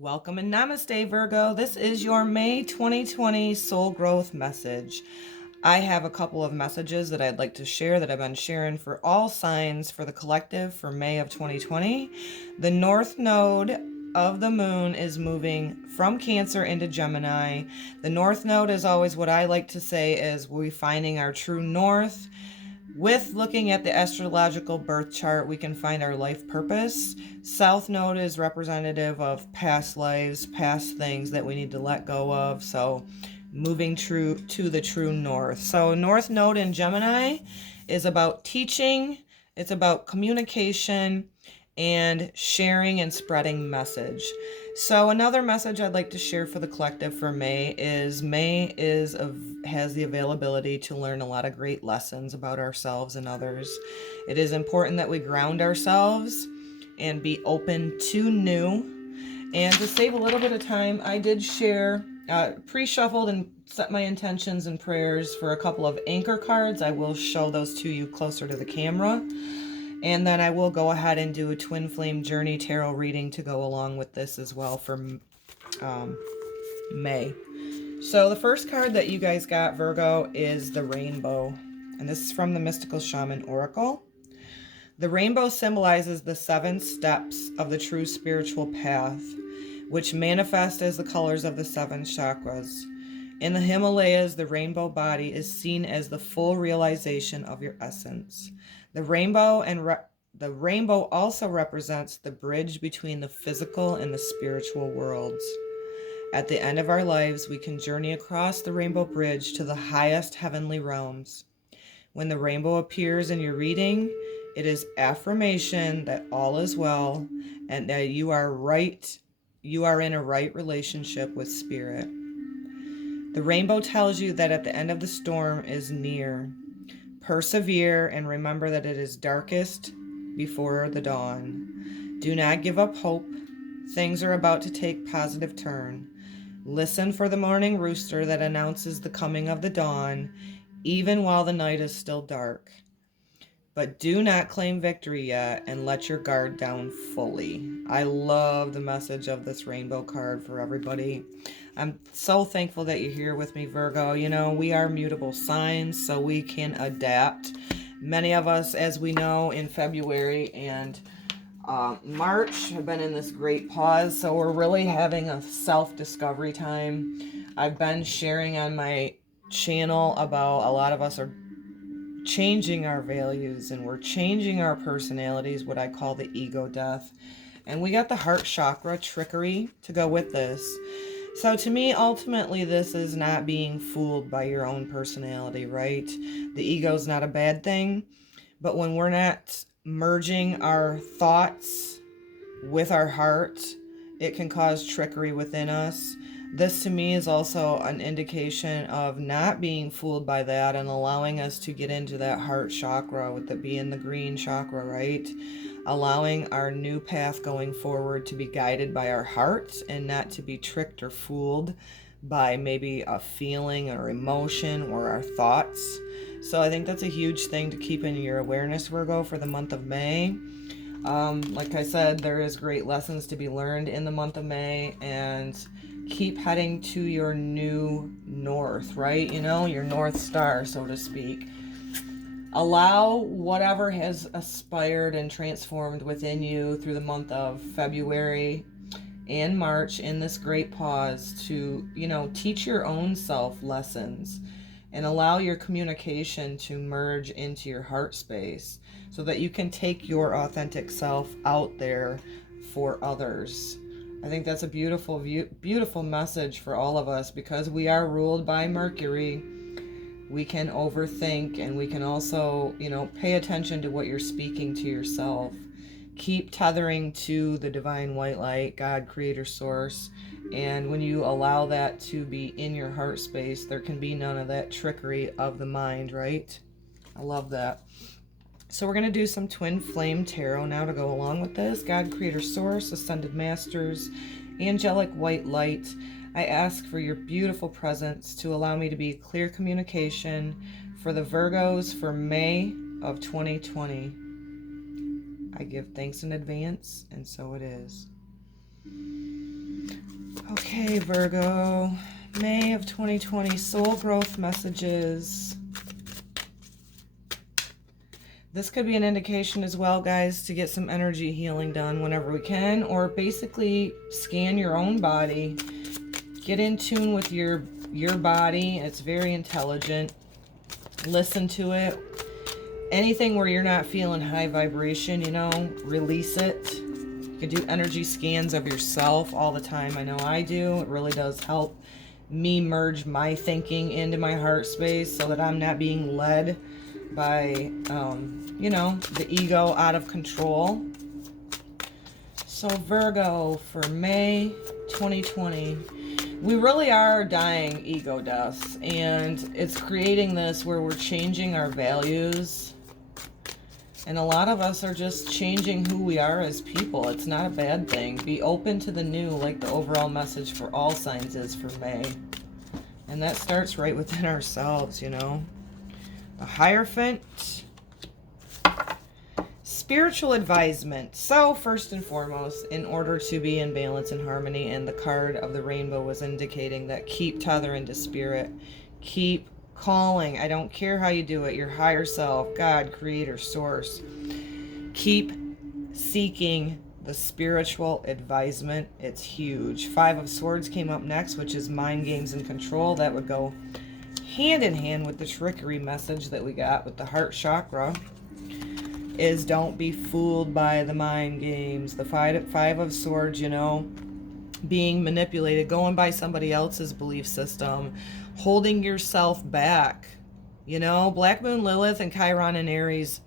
Welcome and namaste, Virgo. This is your May 2020 soul growth message. I have a couple of messages that I'd like to share that I've been sharing for all signs for the collective for May of 2020. The north node of the moon is moving from Cancer into Gemini. The north node is always what I like to say is we finding our true north. With looking at the astrological birth chart, we can find our life purpose. South node is representative of past lives, past things that we need to let go of. So moving true to the true north. So north node in Gemini is about teaching. It's about communication and sharing and spreading message. So another message I'd like to share for the collective for May is has the availability to learn a lot of great lessons about ourselves and others. It is important that we ground ourselves and be open to new. And to save a little bit of time, I did share pre-shuffled and set my intentions and prayers for a couple of anchor cards. I will show those to you closer to the camera. And then I will go ahead and do a Twin Flame Journey Tarot reading to go along with this as well for May. So the first card that you guys got, Virgo, is the rainbow. And this is from the Mystical Shaman Oracle. The rainbow symbolizes the 7 steps of the true spiritual path, which manifest as the colors of the 7 chakras. In the Himalayas, the rainbow body is seen as the full realization of your essence. The rainbow also represents the bridge between the physical and the spiritual worlds. At the end of our lives, we can journey across the rainbow bridge to the highest heavenly realms. When the rainbow appears in your reading, it is affirmation that all is well and that you are in a right relationship with spirit. The rainbow tells you that at the end of the storm is near. Persevere and remember that it is darkest before the dawn. Do not give up hope. Things are about to take positive turn. Listen for the morning rooster that announces the coming of the dawn, even while the night is still dark. But do not claim victory yet and let your guard down fully. I love the message of this rainbow card for everybody. I'm so thankful that you're here with me, Virgo. You know, we are mutable signs, so we can adapt. Many of us, as we know, in February and March have been in this great pause, so we're really having a self-discovery time. I've been sharing on my channel about a lot of us are changing our values and we're changing our personalities, what I call the ego death. And we got the heart chakra trickery to go with this. So to me, ultimately, this is not being fooled by your own personality, right? The ego is not a bad thing, but when we're not merging our thoughts with our heart, it can cause trickery within us. This to me is also an indication of not being fooled by that and allowing us to get into that heart chakra, with it being the green chakra, right? Allowing our new path going forward to be guided by our heart and not to be tricked or fooled by maybe a feeling or emotion or our thoughts. So I think that's a huge thing to keep in your awareness, Virgo, for the month of May. Like I said, there is great lessons to be learned in the month of May, and keep heading to your new north, right? You know, your North Star, so to speak. Allow whatever has aspired and transformed within you through the month of February and March in this great pause to, teach your own self lessons and allow your communication to merge into your heart space so that you can take your authentic self out there for others. I think that's a beautiful, beautiful message for all of us, because we are ruled by Mercury. We can overthink, and we can also, pay attention to what you're speaking to yourself. Keep tethering to the divine white light, God, creator, source. And when you allow that to be in your heart space, there can be none of that trickery of the mind, right? I love that. So we're going to do some Twin Flame Tarot now to go along with this. God, Creator, Source, Ascended Masters, Angelic White Light, I ask for your beautiful presence to allow me to be clear communication for the Virgos for May of 2020. I give thanks in advance, and so it is. Okay, Virgo, May of 2020, soul growth messages. This could be an indication as well, guys, to get some energy healing done whenever we can, or basically scan your own body. Get in tune with your body. It's very intelligent. Listen to it. Anything where you're not feeling high vibration, you know, release it. You can do energy scans of yourself all the time. I know I do. It really does help me merge my thinking into my heart space so that I'm not being led by, you know, the ego out of control. So Virgo for May 2020. We really are dying ego deaths, and it's creating this where we're changing our values. And a lot of us are just changing who we are as people. It's not a bad thing. Be open to the new, like the overall message for all signs is for May. And that starts right within ourselves, you know. A Hierophant. Spiritual advisement. So first and foremost, in order to be in balance and harmony, and the card of the rainbow was indicating that keep tethering to spirit. Keep calling. I don't care how you do it. Your higher self, God, creator, source. Keep seeking the spiritual advisement. It's huge. 5 of Swords came up next, which is mind games and control. That would go hand in hand with the trickery message that we got with the heart chakra. Is don't be fooled by the mind games. The 5 of Swords, you know, being manipulated, going by somebody else's belief system, holding yourself back. You know, Black Moon Lilith and Chiron and Aries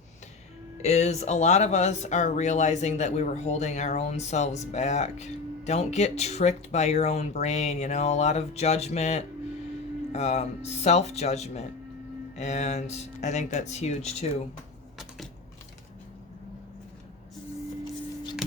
is a lot of us are realizing that we were holding our own selves back. Don't get tricked by your own brain, you know, a lot of judgment, self-judgment. And I think that's huge too.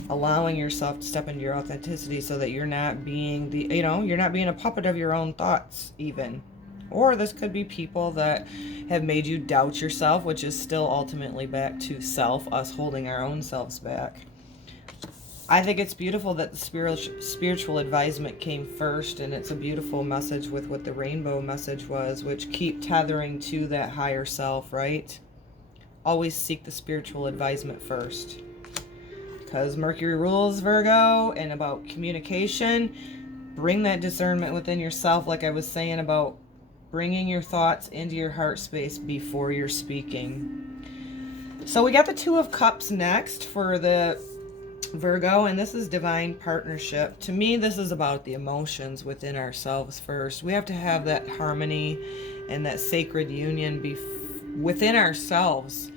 Allowing yourself to step into your authenticity so that you're not being the, you know, you're not being a puppet of your own thoughts even. Or this could be people that have made you doubt yourself, which is still ultimately back to self, us holding our own selves back. I think it's beautiful that the spiritual advisement came first, and it's a beautiful message with what the rainbow message was, which keep tethering to that higher self, right? Always seek the spiritual advisement first. Because Mercury rules Virgo, and about communication, bring that discernment within yourself, like I was saying about bringing your thoughts into your heart space before you're speaking. So we got the 2 of Cups next for the Virgo, and this is divine partnership. To me, this is about the emotions within ourselves first. We have to have that harmony and that sacred union within ourselves.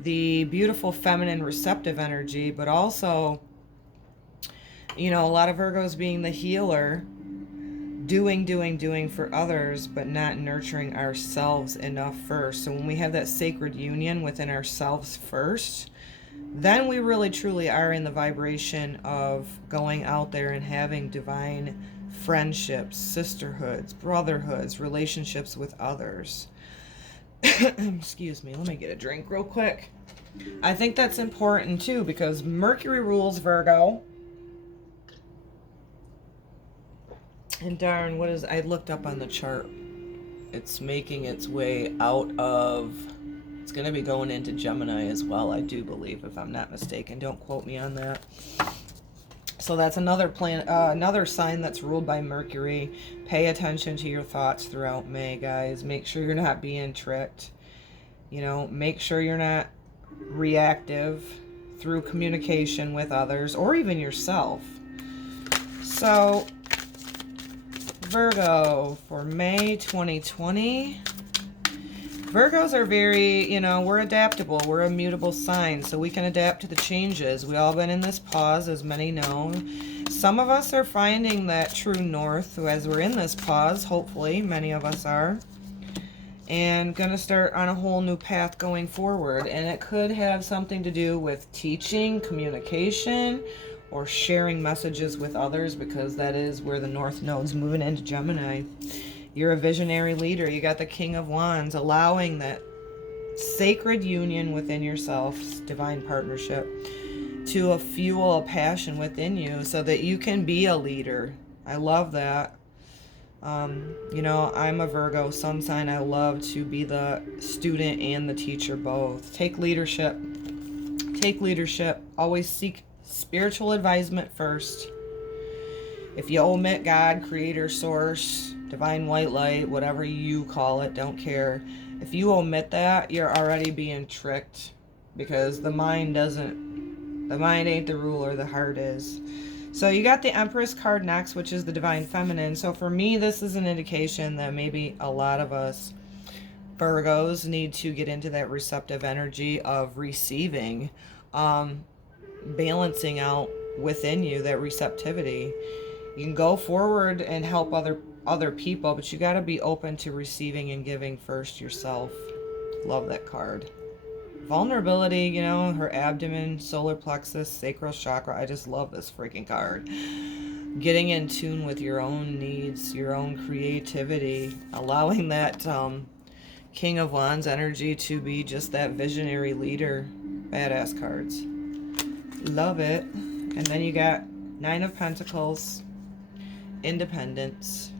The beautiful feminine receptive energy, but also, you know, a lot of Virgos being the healer, doing for others, but not nurturing ourselves enough first. So when we have that sacred union within ourselves first, then we really truly are in the vibration of going out there and having divine friendships, sisterhoods, brotherhoods, relationships with others. Excuse me, let me get a drink real quick. I think that's important too, because Mercury rules Virgo. And darn, what is, I looked up on the chart. It's making its way out of, it's going to be going into Gemini as well, I do believe, if I'm not mistaken. Don't quote me on that. So that's another planet, another sign that's ruled by Mercury. Pay attention to your thoughts throughout May, guys. Make sure you're not being tricked. You know, make sure you're not reactive through communication with others or even yourself. So, Virgo for May 2020. Virgos are very, you know, we're adaptable. We're a mutable sign, so we can adapt to the changes. We all been in this pause, as many know. Some of us are finding that true north as we're in this pause, hopefully. Many of us are. And going to start on a whole new path going forward. And it could have something to do with teaching, communication, or sharing messages with others, because that is where the North Node's moving into Gemini. You're a visionary leader. You got the King of Wands, allowing that sacred union within yourself, divine partnership, to fuel a passion within you so that you can be a leader. I love that. You know, I'm a Virgo sun sign. I love to be the student and the teacher both. Take leadership. Take leadership. Always seek spiritual advisement first. If you omit God, creator, source, divine white light, whatever you call it, don't care. If you omit that, you're already being tricked, because the mind ain't the ruler, the heart is. So you got the Empress card next, which is the Divine Feminine. So for me, this is an indication that maybe a lot of us Virgos need to get into that receptive energy of receiving, balancing out within you that receptivity. You can go forward and help other people, but you got to be open to receiving and giving first yourself. Love that card. Vulnerability, you know, her abdomen, solar plexus, sacral chakra. I just love this freaking card. Getting in tune with your own needs, your own creativity, allowing that King of Wands energy to be just that visionary leader. Badass cards. Love it. And then you got Nine of Pentacles, independence.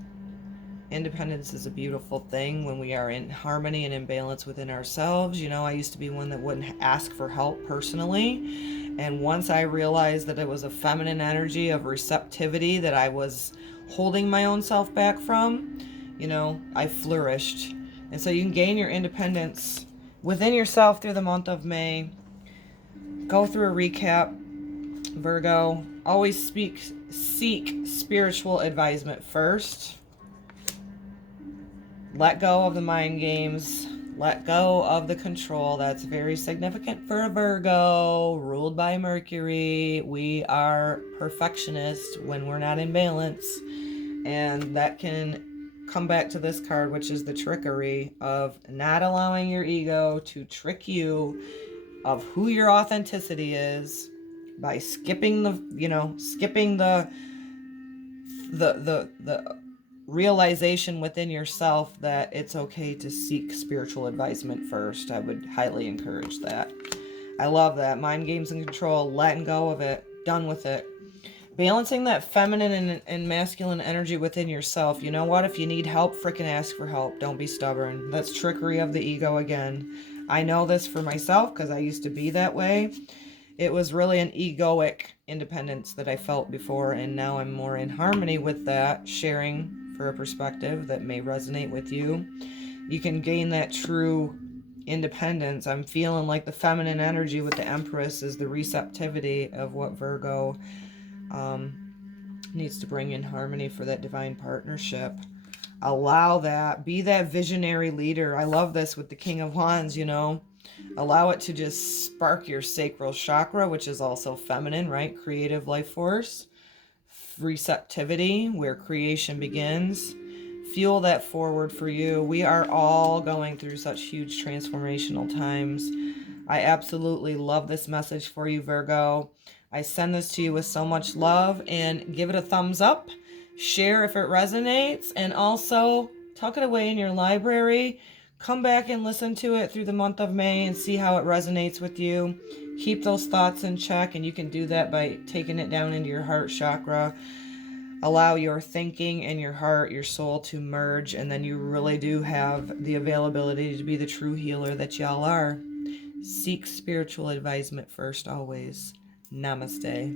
Independence is a beautiful thing when we are in harmony and in balance within ourselves. You know, I used to be one that wouldn't ask for help personally. And once I realized that it was a feminine energy of receptivity that I was holding my own self back from, you know, I flourished. And so you can gain your independence within yourself through the month of May. Go through a recap, Virgo. Always seek spiritual advisement first. Let go of the mind games. Let go of the control. That's very significant for a Virgo, ruled by Mercury. We are perfectionists when we're not in balance. And that can come back to this card, which is the trickery of not allowing your ego to trick you of who your authenticity is by skipping the realization within yourself that it's okay to seek spiritual advisement first. I would highly encourage that. I love that. Mind games and control, letting go of it, done with it. Balancing that feminine and masculine energy within yourself. You know what? If you need help, freaking ask for help. Don't be stubborn. That's trickery of the ego again. I know this for myself because I used to be that way. It was really an egoic independence that I felt before, and now I'm more in harmony with that, sharing for a perspective that may resonate with you. You can gain that true independence. I'm feeling like the feminine energy with the Empress is the receptivity of what Virgo needs to bring in harmony for that divine partnership. Allow that. Be that visionary leader. I love this with the King of Wands, you know. Allow it to just spark your sacral chakra, which is also feminine, right? Creative life force. Receptivity, where creation begins. Fuel that forward for you. We are all going through such huge transformational times. I absolutely love this message for you, Virgo. I send this to you with so much love, and give it a thumbs up. Share if it resonates, and also tuck it away in your library. Come back and listen to it through the month of May and see how it resonates with you. Keep those thoughts in check, and you can do that by taking it down into your heart chakra. Allow your thinking and your heart, your soul to merge, and then you really do have the availability to be the true healer that y'all are. Seek spiritual advisement first, always. Namaste.